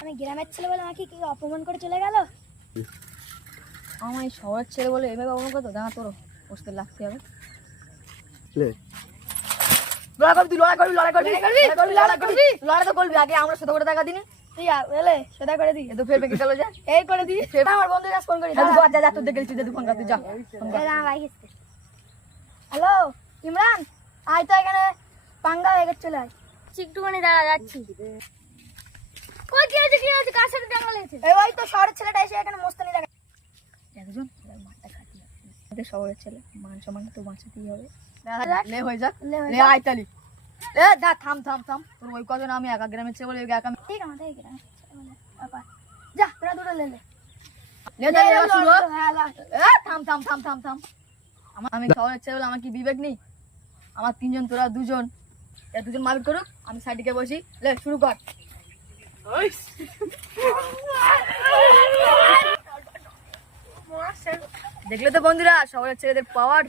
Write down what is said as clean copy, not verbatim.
আমি গ্রামের ছেলে বলে আমাকে কি অপমান করে চলে গেল। আমার এই শহরের ছেলে বলে এভাবে অপমান করতো, দেখা তোর বসতে লাগতে হবে। লড়াই তো করবি, আগে আমরা সেটা করে দেখা দিনি। সেটা করে দিই তো ফের বেঁকে গেল যা, এই করে দিই। আমার বন্ধু কাজ ফোন করি। যা তোর দেখে তুই ফোন কর, তুই যা। হ্যালো ইমরান, আয় তো এখানে পাঙ্গা হয়ে গেছে, চলে আয়। একটুখানি দাঁড়া, যাচ্ছি। কই কি আছে কার সাথে দেখা লেগেছে? ওই তো শহরের ছেলেটা এসে এখানে মস্তানি দেখা। একজন মাঠটা খাটিয়ে আমাদের শহরের ছেলে, মান সম্মান তো বাঁচাতেই হবে। লে হয়ে যাক, লে আয় তালি। এ যা, থাম থাম থাম, তোর ওই কথা না, আমি একা গ্রামের ছেলে বলে একা। ঠিক আমাদের গ্রামে যা, তোরা দুটো লে লে। থাম থাম থাম থাম থাম। আমি শহরের ছেলে বলে আমার কি বিবেক নেই? আমার তিনজন, তোরা দুজন, দুজন মালিক করুক, আমি সাইডে বসি। লে শুরু কর। দেখলে তো বন্ধুরা শহরের ছেলেদের পাওয়ার।